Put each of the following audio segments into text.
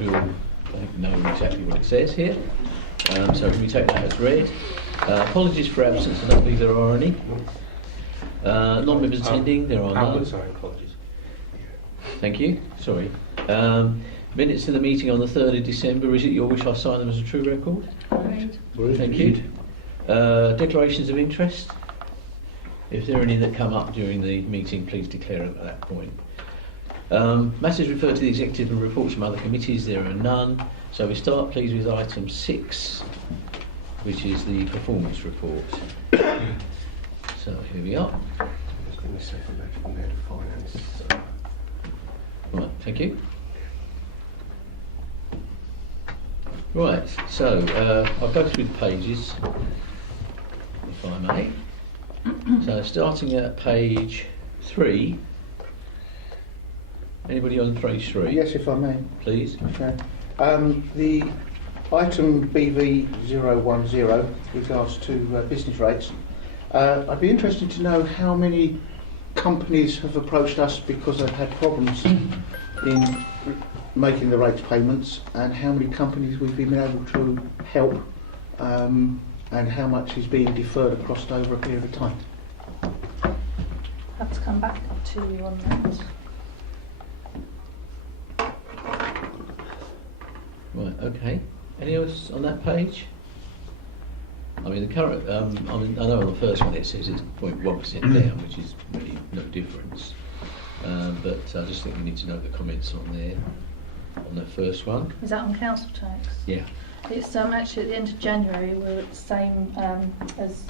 We'll know exactly what it says here. So can we take that as read? Apologies for absence, I don't believe there are any. Non-members attending, there are none. Sorry, apologies. Thank you, sorry. Minutes of the meeting on the 3rd of December, is it your wish I sign them as a true record? Right. Thank you. Declarations of interest? If there are any that come up during the meeting, please declare them at that point. Matters referred to the executive and reports from other committees, there are none. So we start please with item 6, which is the performance report. So here we are. Just going to say from there to finance. Right, thank you. Right, so I'll go through the pages, if I may. So starting at page 3. Anybody on page 3? Yes, if I may. Please. Okay. The item BV010 regards to business rates. I'd be interested to know how many companies have approached us because they've had problems in making the rates payments, and how many companies we've been able to help, and how much is being deferred across over a period of time. Have to come back to you on that. Right, okay. Any else on that page? I mean, the current, I know on the first one it says it's 0.1% down, which is really no difference. But I just think we need to know the comments on there, on the first one. Is that on council tax? Yeah. It's actually at the end of January. We're at the same as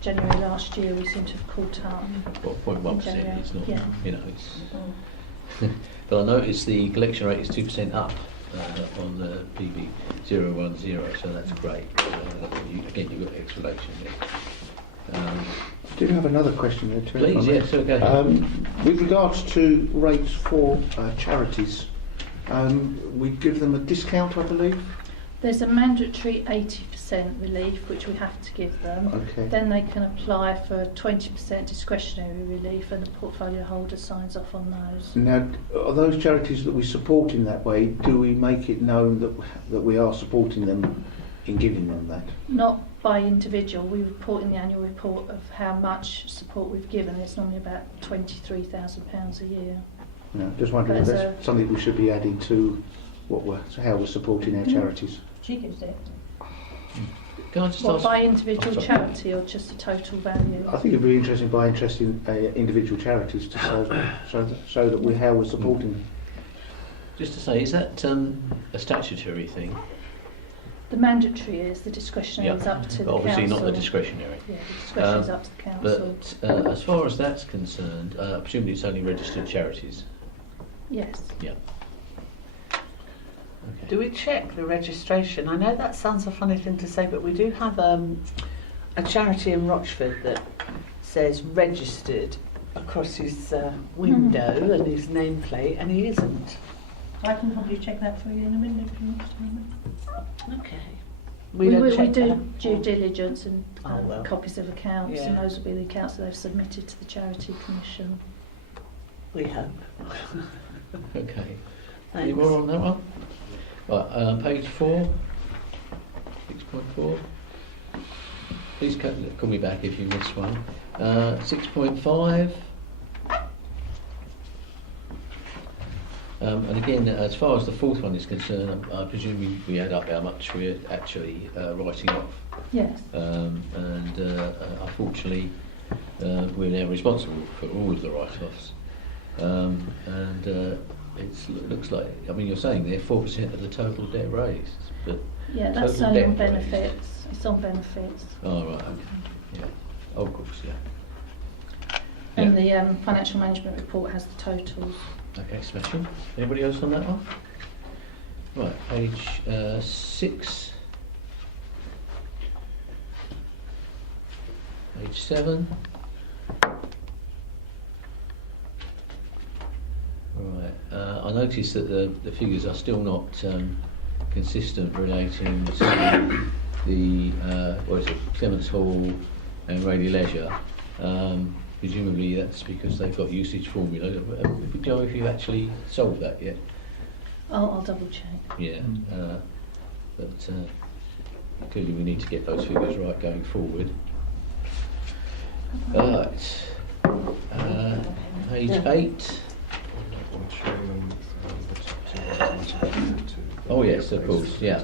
January last year. We seem to have caught up. What, 0.1%? It's not, yeah. you know, it's... But I noticed the collection rate is 2% up on the PB010, so that's great. Again, you've got explanation there. I do have another question there too. Please, yes, okay. With regards to rates for charities, we give them a discount, I believe. There's a mandatory 80% relief, which we have to give them. Okay. Then they can apply for 20% discretionary relief, and the portfolio holder signs off on those. Now, are those charities that we support in that way, do we make it known that we are supporting them in giving them that? Not by individual. We report in the annual report of how much support we've given. It's normally about £23,000 a year. No, just wondering if that's something we should be adding to how we're supporting our charities. She gives it. Can I just What, ask... by individual charity or just the total value? I think it'd be interesting by interesting individual charities to show that how we're supporting them. Just to say, is that a statutory thing? The mandatory is, the discretionary is up to the council. Obviously not the discretionary. Yeah, the discretionary is up to the council. But as far as that's concerned, presumably it's only registered charities. Yes. Yeah. Okay. Do we check the registration? I know that sounds a funny thing to say, but we do have a charity in Rochford that says registered across his window and his nameplate, and he isn't. I can probably check that for you in a minute if you want to. Okay. We don't check do that. due diligence and Oh, well. copies of accounts, Yeah. and those will be the accounts that they've submitted to the Charity Commission. We hope. Okay. Thanks. Any more on that one? Right, page 4, 6.4. Please call me back if you miss one. 6.5. And again, as far as the fourth one is concerned, I presume we add up how much we're actually writing off. Yes. Unfortunately, we're now responsible for all of the write-offs. It looks like, I mean, you're saying there 4% of the total debt raised, but Yeah, that's total only debt on raised. benefits. It's on benefits. Oh right, okay, yeah, oh, of course, yeah. And the financial management report has the totals. Okay, smashing. Anybody else on that one? Right, page 6. Page 7. Right, I noticed that the figures are still not consistent relating to the Clements Hall and Radio Leisure. Presumably that's because they've got usage formula. Joe, if you've actually solved that yet? I'll double check. Yeah, but clearly we need to get those figures right going forward. Right, page 8. Oh yes, of course, yeah.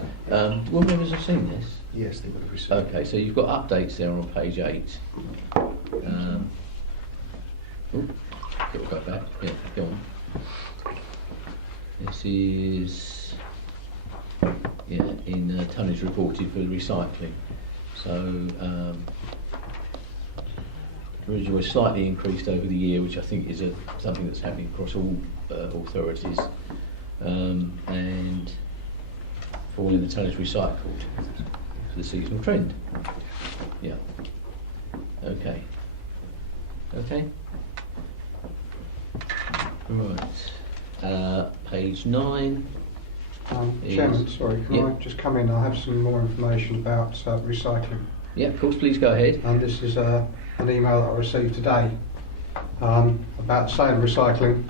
Will members have seen this? Yes, they would have received. Okay, so you've got updates there on page 8. Go back. Yeah, go on. This is in tonnage reported for the recycling. So originally was slightly increased over the year, which I think is something that's happening across all authorities, and falling the tonnage recycled. The seasonal trend. Yeah. Okay. Right. Page 9. Chairman, sorry, can Yeah. I just come in? I have some more information about recycling. Yeah, of course, please go ahead. And this is an email that I received today about the sale of recycling.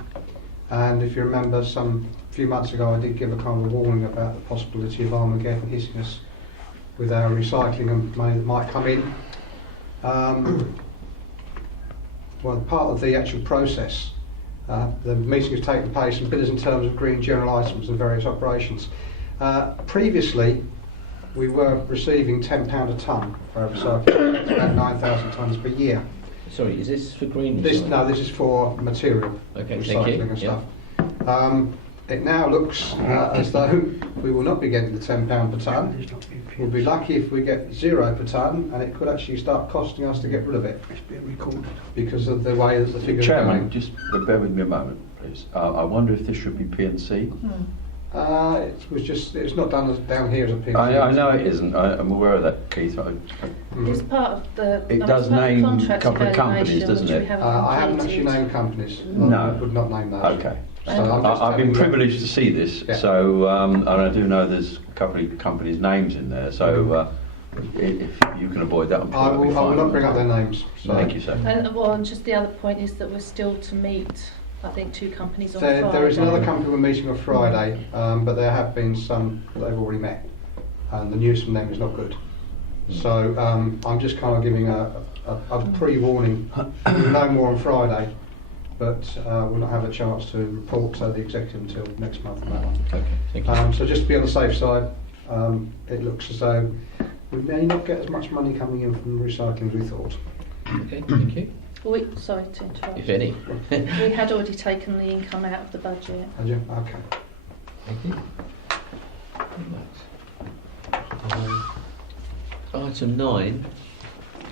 And if you remember, a few months ago I did give a kind of a warning about the possibility of Armageddon hitting us with our recycling and money that might come in. Well, part of the actual process, the meeting has taken place in bidders in terms of green general items and various operations. Previously, we were receiving £10 a tonne for our recycling, about 9,000 tonnes per year. Sorry, is this for green? This is for material Okay, thank you. recycling and stuff. It now looks as though we will not be getting the £10 per tonne. We'll be lucky if we get £0 per tonne, and it could actually start costing us to get rid of it. It's being recorded. Because of the way that the figures are Chairman, going. just bear with me a moment, please. I wonder if this should be P&C. It's not done down here as a P&C. I know it isn't. I'm aware of that, Keith. Mhm. It's part of the. It it's does part of name a contract couple of companies, evaluation, doesn't which we it? haven't I haven't actually completed. named companies. No. I would not name those. Okay. So I'm just I've been having a look. privileged to see this, Yeah. so and I do know there's a couple of companies' names in there. So if you can avoid that, I'm I probably will fine. not bring up their names. So Thank you, sir. And just the other point is that we're still to meet, I think, 2 companies on Friday. There is another company we're meeting on Friday, but there have been some that they've already met, and the news from them is not good. So I'm just kind of giving a pre-warning. We'll know more on Friday, but we'll not have a chance to report to the executive until next month on that one. Okay, thank you. So just to be on the safe side, it looks as though we may not get as much money coming in from recycling as we thought. Okay, thank you. Sorry to interrupt. If any. We had already taken the income out of the budget. Had you? Okay. Thank you. Item 9.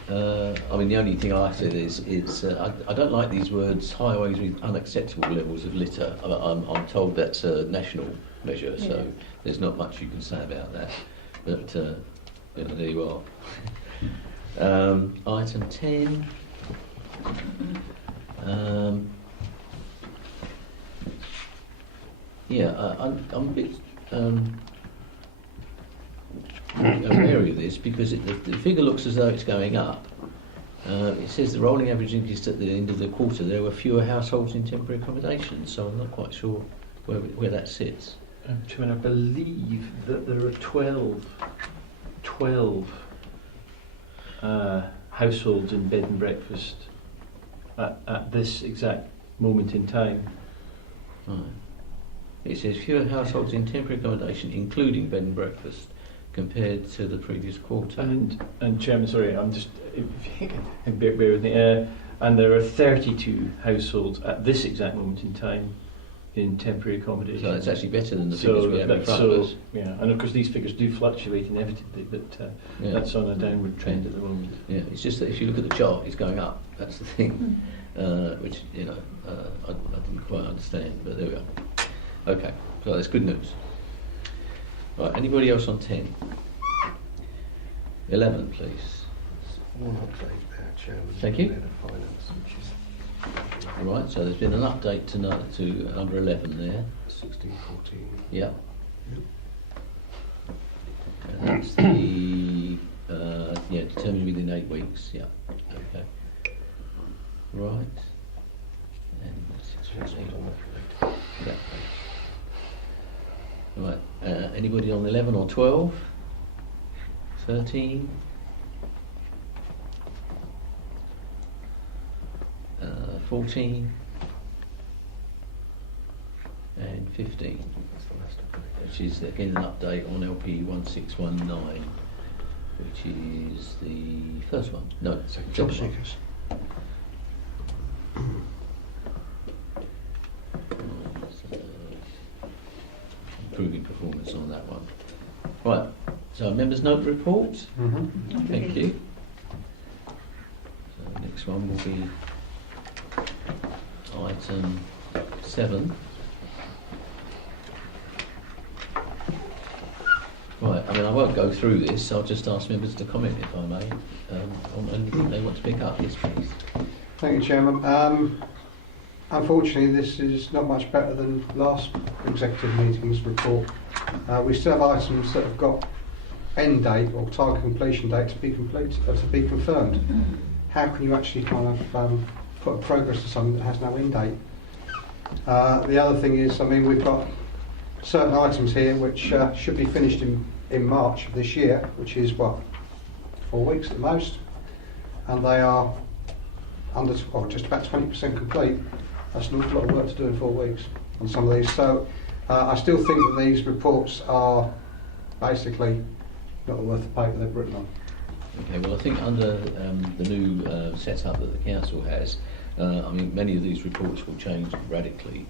I mean, the only thing I said is I don't like these words, highways with unacceptable levels of litter. I'm told that's a national measure, so Yeah. there's not much you can say about that. But there you are. Item 10. I'm a bit wary of this because the figure looks as though it's going up. It says the rolling average increase at the end of the quarter, there were fewer households in temporary accommodation, so I'm not quite sure where that sits. Chairman, I believe that there are 12 households in bed and breakfast at this exact moment in time. Right. It says fewer households in temporary accommodation, including bed and breakfast, compared to the previous quarter. And Chairman, sorry, I'm just bear with me. And there are 32 households at this exact moment in time in temporary accommodation. So it's actually better than the figures we have in front of us. Yeah, and of course these figures do fluctuate inevitably, but Yeah. that's on a downward trend at the moment. Yeah, it's just that if you look at the chart, it's going up. That's the thing, which I didn't quite understand, but there we are. Okay, so that's good news. Right, anybody else on 10? 11, please. One update there, Chairman. Thank you. Head of Finance, which is Right, so there's been an update to number 11 there. 1614. Yeah. And that's the determined within 8 weeks. Yeah. Okay. Right. And Chairman, on that related. yeah. Right, anybody on 11 or 12? 13? 14? And 15? Which is again an update on LP 1619, which is the first one. No, Job second one. seekers. Improving performance on that one. Right, so members' note reports. Mhm. Thank you. So the next one will be item 7. Right, I mean I won't go through this, I'll just ask members to comment if I may, on anything they want to pick up. Yes, please. Thank you, Chairman. Unfortunately, this is not much better than last executive meeting's report. We still have items that have got end date or target completion date to be confirmed. How can you actually kind of put a progress to something that has no end date? The other thing is, I mean, we've got certain items here which should be finished in March of this year, which is what, 4 weeks at the most, and they are just about 20% complete. That's an awful lot of work to do in 4 weeks on some of these. So I still think that these reports are basically not worth the paper they're written on. Okay, well I think under the new setup that the council has, I mean many of these reports will change radically,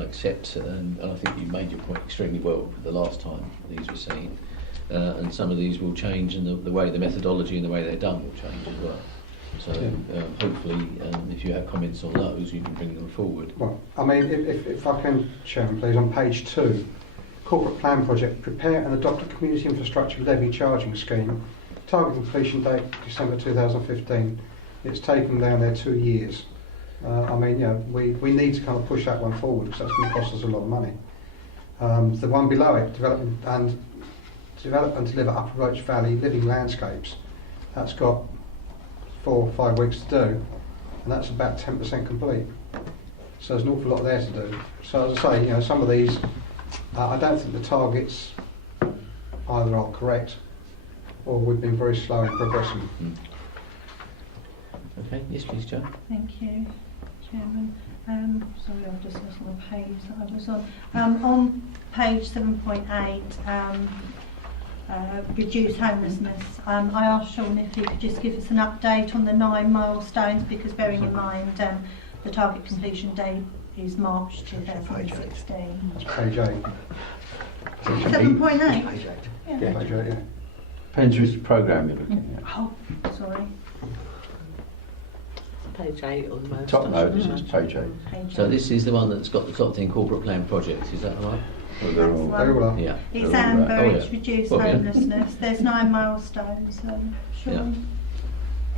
except, and I think you made your point extremely well the last time these were seen, and some of these will change and the way the methodology and the way they're done will change as well. So hopefully if you have comments on those you can bring them forward. Well, I mean, if I can, Chairman, please, on page 2, corporate plan project, prepare and adopt a community infrastructure levy charging scheme, target completion date December 2015. It's taken down there 2 years. I mean, we need to kind of push that one forward because that's going to cost us a lot of money. The one below it, develop and deliver Upper Roach Valley living landscapes, that's got 4 or 5 weeks to do, and that's about 10% complete. So there's an awful lot there to do. So as I say, some of these, I don't think the targets either are correct, or we've been very slow in progressing. Okay, yes please, Jo. Thank you, Chairman. Sorry, I'm just looking at the page that I was on. On page 7.8, reduce homelessness. I asked Sean if he could just give us an update on the 9 milestones, because bearing in mind the target completion date is March 2016. That's page 8. 7.8? Page 8. Yeah. Page 8, yeah. Depends which programme you're looking at. Oh, sorry. Page 8 on most. Top note is page 8. Page So 8. this is the one that's got the top 10 corporate plan projects, is that right? Well, they're all, They all are. Yeah. It's they're all Amber, right. it's reduce Well, yeah. homelessness. There's 9 milestones. Sean?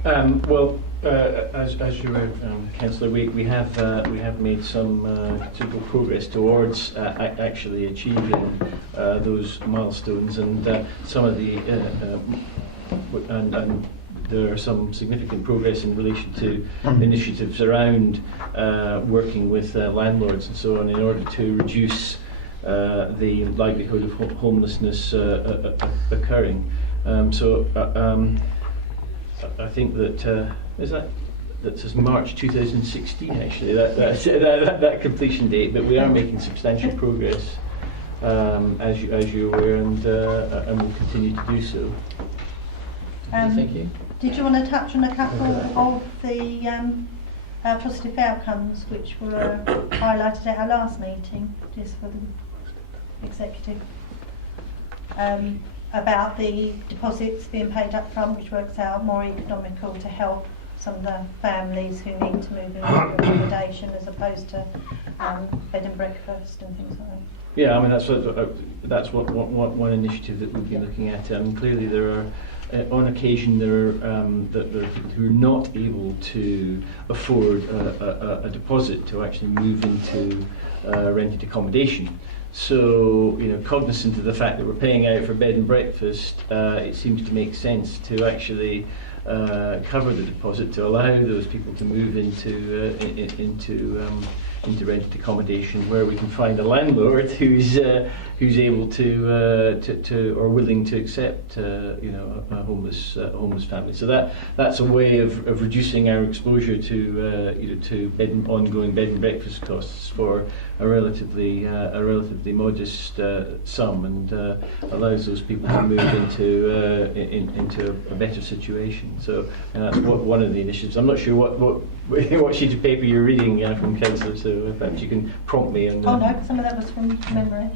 Well, as you were, Councillor, we have made some considerable progress towards actually achieving those milestones, and some of the and there are some significant progress in relation to initiatives around working with landlords and so on in order to reduce the likelihood of homelessness occurring. I think that that says March 2016 actually that completion date, but we are making substantial progress as you're aware, and will continue to do so. Thank you. Did you want to touch on a couple of the positive outcomes which were highlighted at our last meeting, just for the executive? About the deposits being paid up front, which works out more economical to help some of the families who need to move into accommodation as opposed to bed and breakfast and things like that. Yeah, I mean that's one initiative that we've been looking at. Clearly, there are on occasion there are people who are not able to afford a deposit to actually move into rented accommodation. So, cognizant of the fact that we're paying out for bed and breakfast, it seems to make sense to actually cover the deposit to allow those people to move into rented accommodation, where we can find a landlord who's able to or willing to accept a homeless family. So that's a way of reducing our exposure to ongoing bed and breakfast costs for a relatively modest sum, and allows those people to move into a better situation. So that's one of the initiatives. I'm not sure what sheet of paper you're reading from Councillor, so perhaps you can prompt me. And Oh no, some of that was from memory.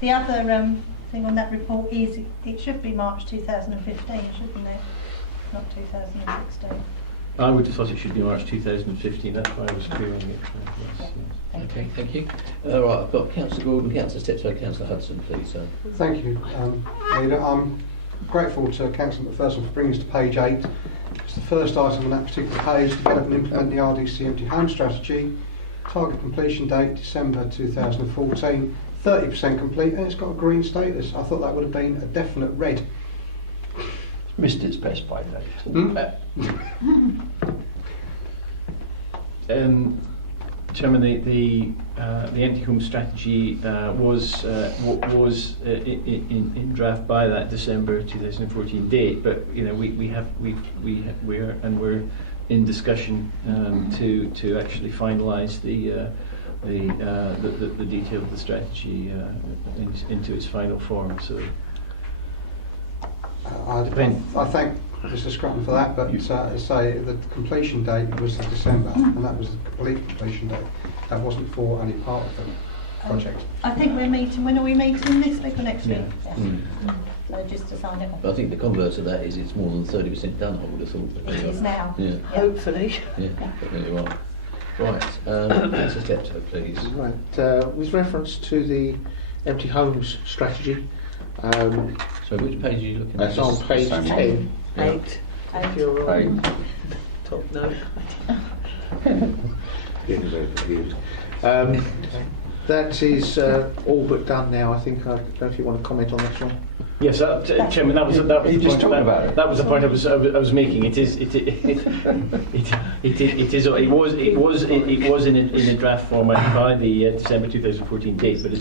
The other thing on that report is it should be March 2015, shouldn't it? Not 2016. I would have thought it should be March 2015. That's why I was querying it. Yes. Okay, thank you. Right, I've got Councillor Gordon, Councillor Steptoe, Councillor Hudson, please. Thank you, Leader. I'm grateful to Councillor McPherson for bringing us to page 8. It's the first item on that particular page: develop and implement the RDC empty home strategy. Target completion date December 2014. 30% complete, and it's got a green status. I thought that would have been a definite red. Missed its best by date. Chairman, the empty home strategy was in draft by that December 2014 date, but we're in discussion to actually finalise the detail of the strategy into its final form. So I thank Mr Scrutton for that, but as I say, the completion date was December, and that was the complete completion date. That wasn't for any part of the project. I think we're meeting. When are we meeting? This week or next week? Yeah. So just to sign it off. But I think the converse of that is it's more than 30% done, I would have thought. But It is now. Yeah, Hopefully. yeah, but there you are. Right, Councillor Steptoe, please. Right, with reference to the empty homes strategy, So which page are you looking at? that's on page 10. 8. If you're Right. on top note. Getting very confused. That is all but done now. I think. I don't know if you want to comment on this one. yes, Chairman, that was You the just point. talked about it. That was the point I was making. It was in a draft format by the December 2014 date, but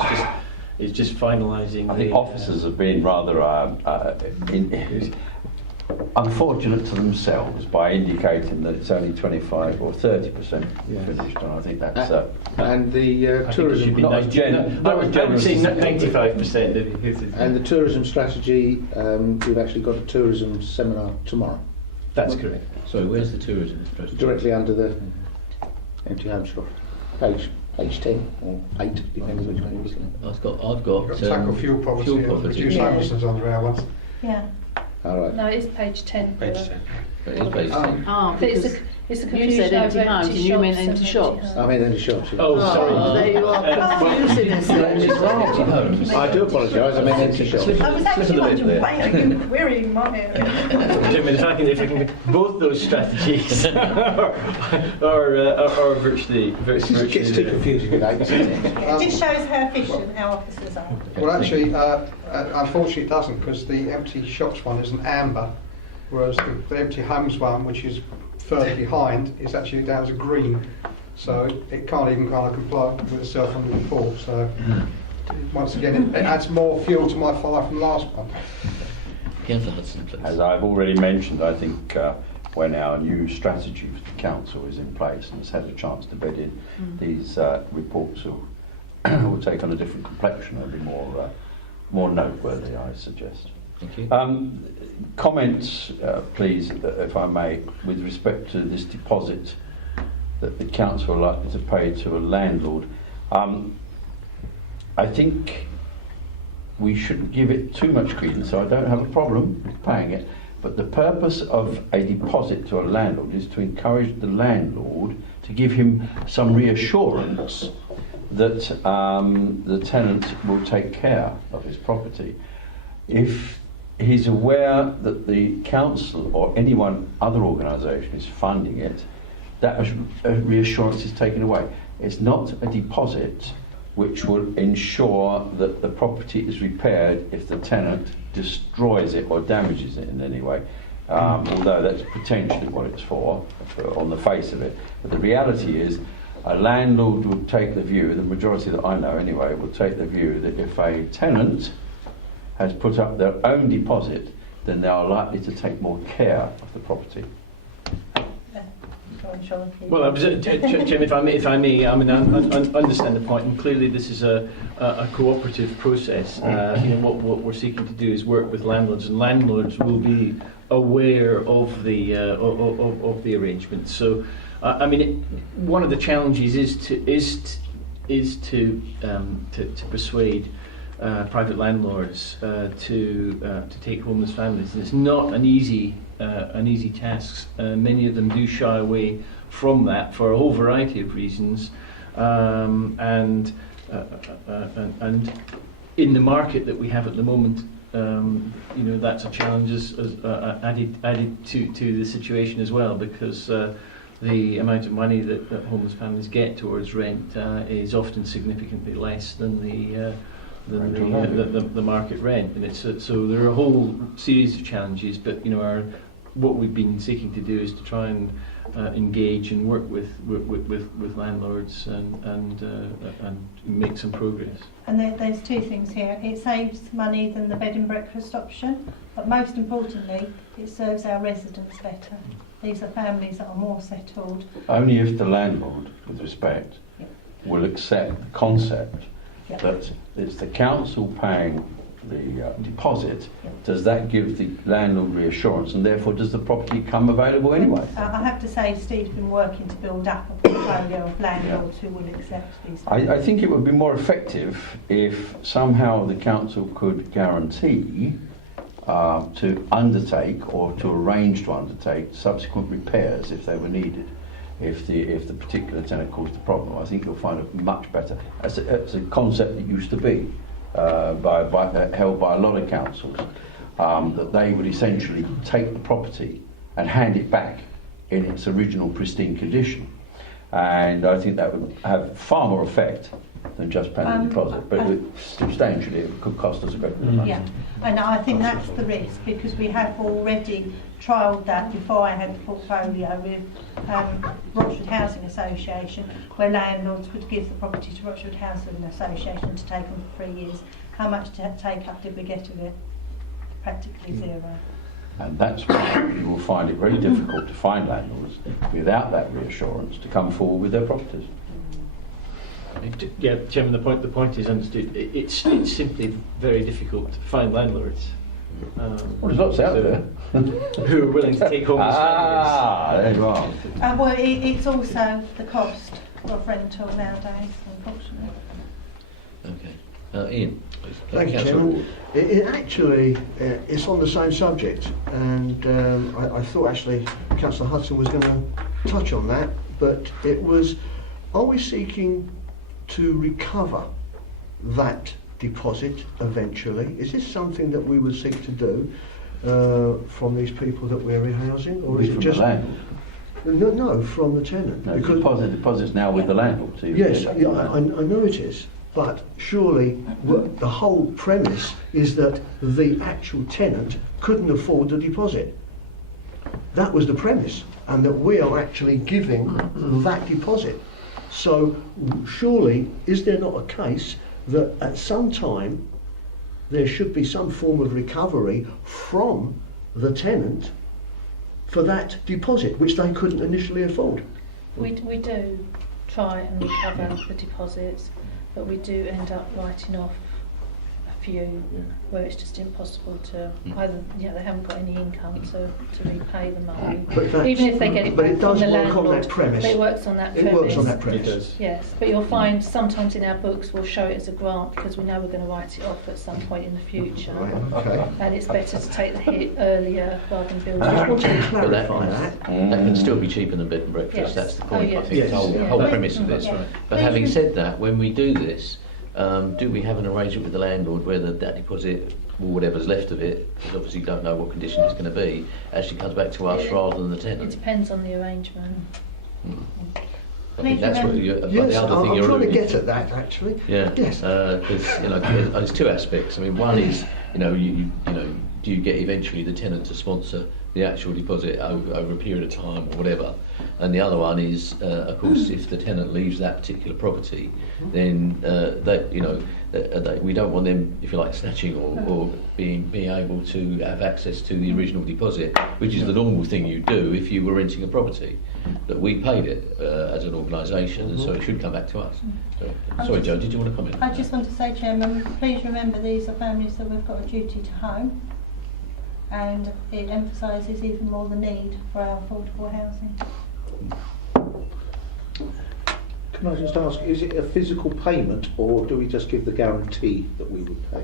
it's just finalising. I think officers have been rather unfortunate to themselves by indicating that it's only 25 or 30% finished, and I think that's And the tourism. not as I would say 95%. And the tourism strategy. We've actually got a tourism seminar tomorrow, That's correct. Sorry, where's the tourism strategy? directly under the empty homes strategy. Page 10 or 8, depends which one you're looking at. I've got Tackle fuel poverty fuel and poverty. reduce homelessness on the ones. Yeah. All right. No, it is page 10. Page 10. But it is based on- Ah, But it's because a you confusion said empty over homes and you meant empty shops. I mean, empty shops. Yeah. Oh, sorry. Oh, there you are, confusing us then. Empty homes. I do apologise. I meant empty shops. I was actually Slip of the lip wondering there. why you've been querying my area. Chairman, if I can, both those strategies are virtually. It gets too confusing with 8, doesn't it? It just shows how efficient our officers are. Well, actually, unfortunately, it doesn't, because the empty shops one is an amber, whereas the empty homes one, which is further behind, is actually down as a green. So it can't even kind of comply with itself on the report. So once again, it adds more fuel to my fire from last one. Councillor Hudson, please. As I've already mentioned, I think when our new strategy for the council is in place and has had a chance to bed in, these reports will take on a different complexion. They'll be more noteworthy, I suggest. Thank you. Comments, please, if I may, with respect to this deposit that the council are likely to pay to a landlord. I think we shouldn't give it too much credence, so I don't have a problem with paying it. But the purpose of a deposit to a landlord is to encourage the landlord to give him some reassurance that the tenant will take care of his property. If he's aware that the council or anyone other organisation is funding it, that reassurance is taken away. It's not a deposit which will ensure that the property is repaired if the tenant destroys it or damages it in any way. although that's potentially what it's for on the face of it. But the reality is, a landlord will take the view, the majority that I know anyway, will take the view that if a tenant has put up their own deposit, then they are likely to take more care of the property. Well, Jim, if I may, I mean, I understand the point, and clearly this is a cooperative process. What we're seeking to do is work with landlords, and landlords will be aware of the arrangement. So, I mean, one of the challenges is to persuade private landlords to take homeless families, and it's not an easy task. Many of them do shy away from that for a whole variety of reasons, and in the market that we have at the moment, that's a challenge added to the situation as well, because the amount of money that homeless families get towards rent is often significantly less than the market rent, and so there are a whole series of challenges. But what we've been seeking to do is to try and engage and work with landlords and make some progress. And there's two things here. It saves money than the bed and breakfast option, but most importantly, it serves our residents better. These are families that are more settled. Only if the landlord, with respect, will accept the concept that it's the council paying the deposit, does that give the landlord reassurance, and therefore does the property come available anyway? I have to say, Steve's been working to build up a portfolio of landlords who will accept these. I think it would be more effective if somehow the council could guarantee to undertake or to arrange to undertake subsequent repairs if they were needed, if the particular tenant caused the problem. I think you'll find it much better. It's a concept that used to be held by a lot of councils, that they would essentially take the property and hand it back in its original pristine condition. And I think that would have far more effect than just paying the deposit, but substantially it could cost us a great deal of money. Yeah, and I think that's the risk, because we have already trialled that before I had the portfolio with Rochwood Housing Association, where landlords would give the property to Rochwood Housing Association to take them for 3 years. How much take up did we get of it? Practically zero. And that's why you will find it very difficult to find landlords without that reassurance to come forward with their properties. Yeah, Chairman, the point is understood. It's simply very difficult to find landlords. There's lots out there who are willing to take homeless families. There you are. Well, it's also the cost of rental nowadays, unfortunately. Okay. Ian. Thank you, Chairman. It's on the same subject, and I thought actually Councillor Hudson was going to touch on that, but it was, are we seeking to recover that deposit eventually? Is this something that we would seek to do from these people that we're rehousing, or is it just... the landlord? No, from the tenant. No, because deposit's now with the landlord. So yes, I know it is. But surely the whole premise is that the actual tenant couldn't afford the deposit. That was the premise, and that we are actually giving that deposit. So surely, is there not a case that at some time there should be some form of recovery from the tenant for that deposit, which they couldn't initially afford? We do try and recover the deposits, but we do end up writing off a few where it's just impossible to either, they haven't got any income to repay the money. Even if they get it back from the landlord, it works on that premise. It works on that premise. It does. Yes, but you'll find sometimes in our books we'll show it as a grant because we know we're going to write it off at some point in the future. Right, okay. And it's better to take the hit earlier rather than build I just it. wanted to But clarify that. that can still be cheaper than bed and breakfast. Yes. That's the point. Oh, I think yes. the whole premise of this. Yeah. But having said that, when we do this, do we have an arrangement with the landlord where that deposit, or whatever's left of it, because obviously don't know what condition it's going to be, actually comes back to us rather than the It tenant? depends on the arrangement. I think that's what you. But Yes, the other thing I'm you're trying to alluding get at that actually. Yeah. Yes. Because there's two aspects. I mean, one is do you get eventually the tenant to sponsor the actual deposit over a period of time or whatever. And the other one is, of course, if the tenant leaves that particular property, then we don't want them, if you like, snatching or being able to have access to the original deposit, which is the normal thing you do if you were renting a property. But we paid it as an organisation, and so it should come back to us. So, sorry, Joe, did you want to comment? I just want to say, Chairman, please remember these are families that we've got a duty to home, and it emphasises even more the need for our affordable housing. Can I just ask, is it a physical payment, or do we just give the guarantee that we would pay?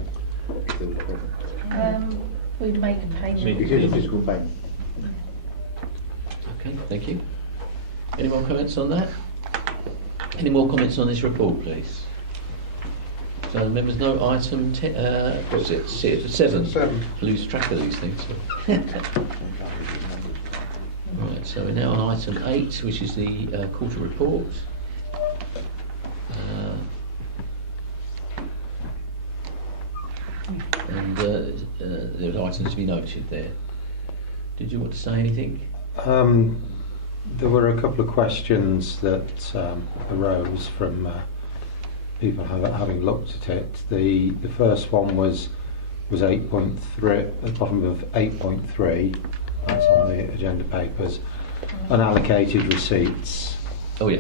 if there was a problem? We'd make a payment. It is a physical payment. Okay, thank you. Any more comments on that? Any more comments on this report, please? So, members, no item. What was it? 7. Lose track of these things. Right. So we're now on item 8, which is the quarter report. And there are items to be noted there. Did you want to say anything? There were a couple of questions that arose from people having looked at it. The first one was 8.3, at the bottom of 8.3, that's on the agenda papers, unallocated receipts. Oh yeah.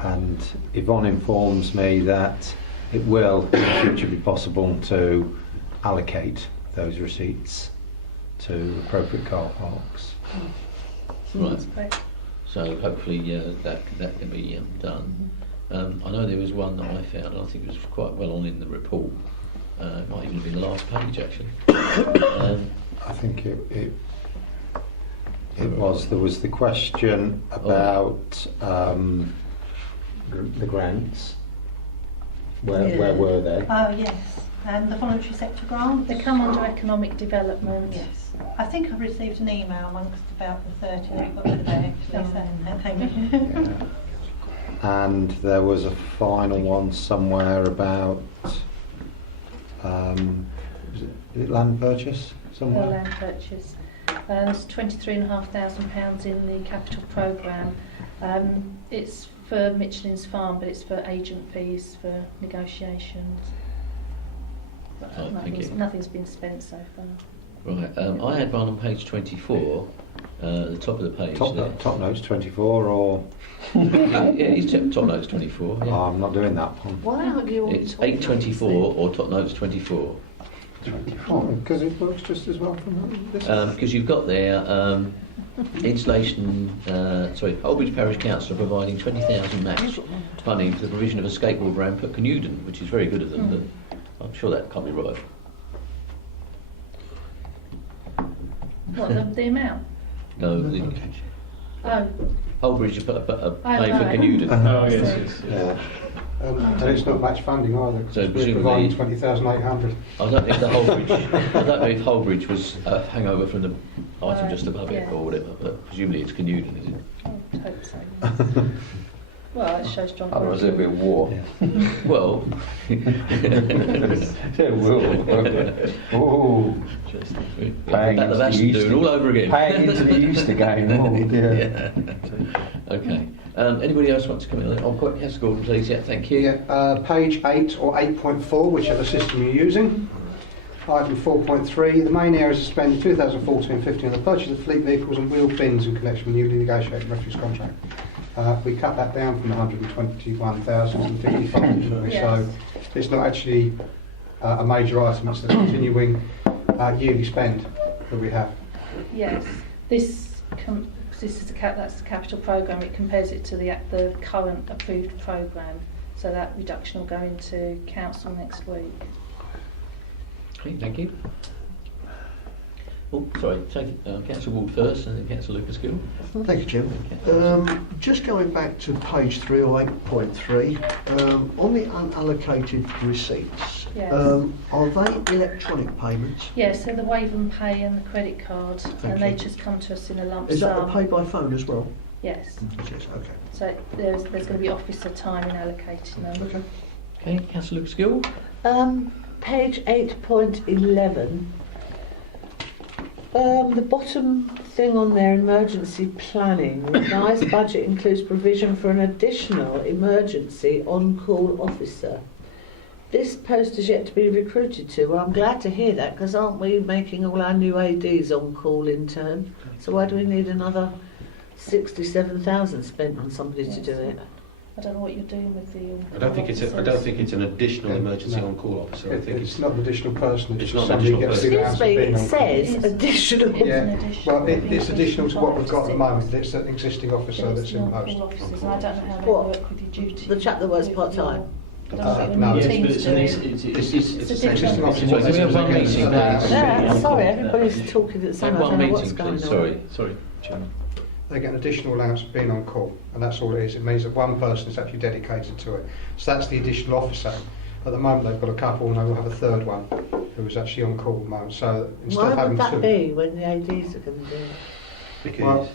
And Yvonne informs me that it will in the future be possible to allocate those receipts to appropriate car parks. Right. So hopefully that can be done. I know there was one that I found, and I think it was quite well on in the report. It might even have been the last page actually. I think it was. There was the question about the grants. Where were they? Oh yes, the voluntary sector grant. They come under economic development. Yes. I think I've received an email amongst about the 30 that got rid of it actually, so And there was a final one somewhere about is it land purchase somewhere? Land purchase. There's £23,500 in the capital programme. It's for Michelin's Farm, but it's for agent fees for negotiations. But nothing's been spent so far. Right. I had one on page 24, the top of the page. Top notes 24 or? yeah, it's top notes 24. Yeah. Oh, I'm not doing that one. Why aren't you on It's top notes 824 or top notes 24. 24, because it works just as well from this. Because you've got there installation. Holbridge Parish Council are providing 20,000 match funding for the provision of a skateboard ramp at Canewden, which is very good of them. But I'm sure that can't be right. What, the amount? No, Holbridge have put a pay for right. Canewden. Oh, yes. Yeah. And it's not match funding either, So because we're providing presumably- 20,800. I don't know if the Holbridge. I don't know if Holbridge was a hangover from the item Right, just above it yeah. or whatever, but presumably it's Canewden, is it? I hope so. Well, it shows strong. Otherwise there'll be a war. Well, There will. Oh, Paying that into that's the Easter- doing all over again. paying into the Easter game. Oh dear. Yeah. Okay. Anybody else want to come in? Oh, Councillor Gordon, please. Yeah, thank you. Yeah, page 8 or 8.4, whichever system you're using. Item 4.3, the main areas to spend 2014-15 on the purchase of fleet vehicles and wheel bins in connection with newly negotiated refuse contract. We cut that down from 121,000 to 55, didn't we? Yes. So it's not actually a major item, it's the continuing yearly spend that we have. Yes, this is that's the capital programme. It compares it to the current approved programme. So that reduction will go into council next week. Okay, thank you. Oh, sorry. Take Councillor Ward first, and then Councillor Lucas Gill. Thank you, Chairman. Just going back to page 3 or 8.3, on the unallocated receipts, Yes. are they electronic payments? Yes, so the wave and pay and the credit card, and they you. just come to us in a lump Is that sum. the pay by phone as well? Yes. Yes, okay. So there's going to be officer time in allocating them. Okay. Okay, Councillor Lucas Gill. Page 8.11. The bottom thing on there, emergency planning. Revised budget includes provision for an additional emergency on-call officer. This post is yet to be recruited to. Well, I'm glad to hear that, because aren't we making all our new ADs on call in turn? So why do we need another 67,000 spent on somebody to do it? I don't know what you're doing with the. I don't think it's an additional emergency on-call officer. I think It's not an additional person, it's It's just not an somebody additional gets person. the Excuse allowance of me, being it on call. says additional. Yeah, well, it's additional to what we've got at the moment. It's an existing officer that's in post. Officers, and I don't know how they What? work with your duty. The chap that works part-time? No, No, yes, it's- but it's an existing officer. Sorry, can we have one meeting, please? Yeah, sorry, everybody's talking at the same Have time. I one don't know what's meeting, going please. on. Sorry, Chairman. They get an additional allowance for being on call, and that's all it is. It means that one person is actually dedicated to it. So that's the additional officer. At the moment, they've got a couple, and they will have a third one who is actually on call at the moment. So instead Why of having would that two, be when the ADs are going to do it? Because Well-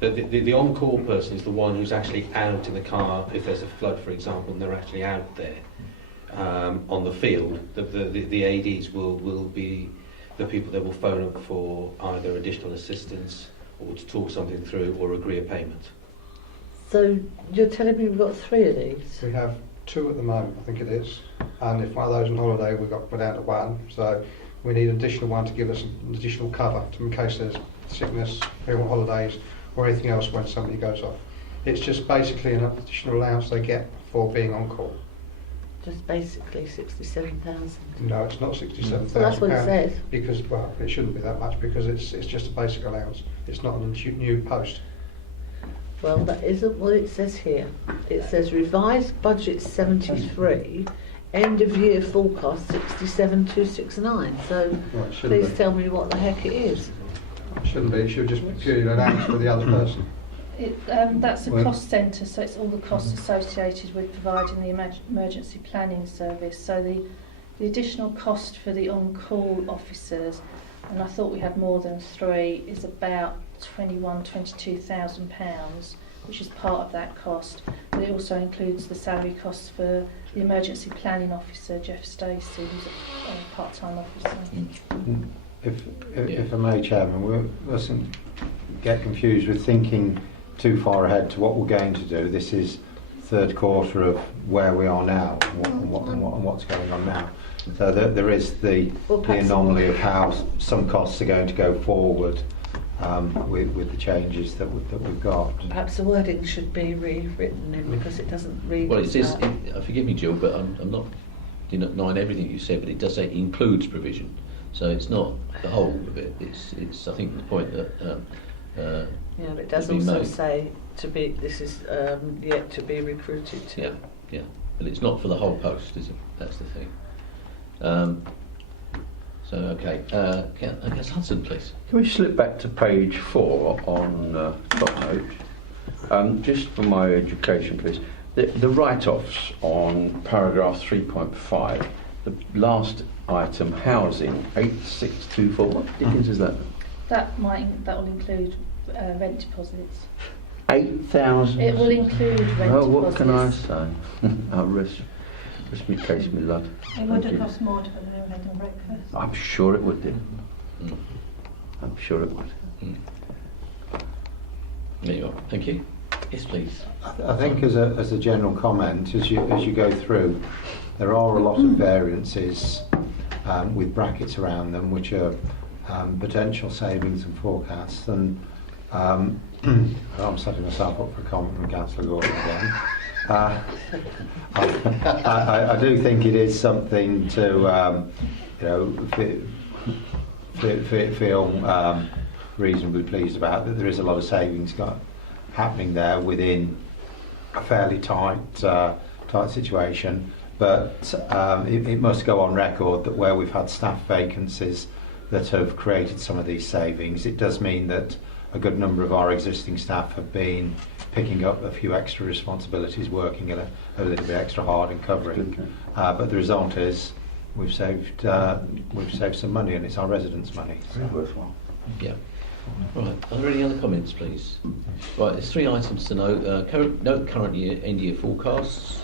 the on-call person is the one who's actually out in the car if there's a flood, for example, and they're actually out there on the field. The ADs will be the people that will phone up for either additional assistance or to talk something through or agree a payment. So you're telling me we've got 3 of these? we have 2 at the moment, I think it is. And if one of those on holiday, we're down to 1. So we need an additional one to give us an additional cover in case there's sickness, people on holidays, or anything else when somebody goes off. It's just basically an additional allowance they get for being on call. Just basically 67,000. No, it's not 67,000 So that's what it says. because, well, it shouldn't be that much because it's just a basic allowance. It's not a new post. Well, that isn't what it says here. It says revised budget 73, end of year forecast 67,269. So Well, it shouldn't please be. tell me what the heck it is. It shouldn't be. It should just be purely an allowance for the other person. That's a Well- cost centre, so it's all the costs associated with providing the emergency planning service. So the additional cost for the on-call officers, and I thought we had more than 3, is about £22,000, which is part of that cost. But it also includes the salary costs for the emergency Mm. planning officer, Jeff Stacey, who's a part-time officer. If I may, Chairman, we mustn't get confused with thinking too far ahead to what we're going to do. This is third quarter of where we are now and what's going on now. So there is the anomaly of how some costs are going to go forward with the changes that we've got. Perhaps the wording should be rewritten in because it doesn't read. Well, it says, forgive me, Jill, but I'm not denying everything you said, but it does say includes provision. So it's not the whole of it. It's I think the point that yeah, but it does been also made. say to be. This is yet to be recruited to. yeah, but it's not for the whole post, is it? That's the thing. So okay, Councillor Hudson, please. Can we slip back to page 4 on top note? Just for my education, please. The write-offs on paragraph 3.5, the last item, housing, 8624. What dickens is that? That will include rent deposits. 8,000? It will include rent Oh, deposits. what can I say? I'll rest my case, my lad. It would have cost more to put them in bed and breakfast. I'm sure it would do. Mm. I'm sure it would. There you are. Thank you. Yes, please. I think as a general comment, as you go through, there are a lot of variances with brackets around them, which are potential savings and forecasts. And I'm setting myself up for a comment from Councillor Gordon again. I do think it is something to feel reasonably pleased about, that there is a lot of savings happening there within a fairly tight situation. But it must go on record that where we've had staff vacancies that have created some of these savings, it does mean that a good number of our existing staff have been picking up a few extra responsibilities, working a little bit extra hard and covering. But the result is we've saved some money, and it's our residents' money. Very worthwhile. Yeah. Right. Are there any other comments, please? Right. There's 3 items to note. Note current year, end year forecasts.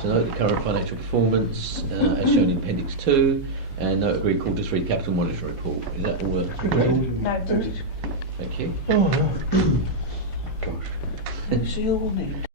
To note the current financial performance as shown in Appendix 2, and note agreed Q3 capital monitoring report. Is that all? Noted. Thank you. Gosh. So you all need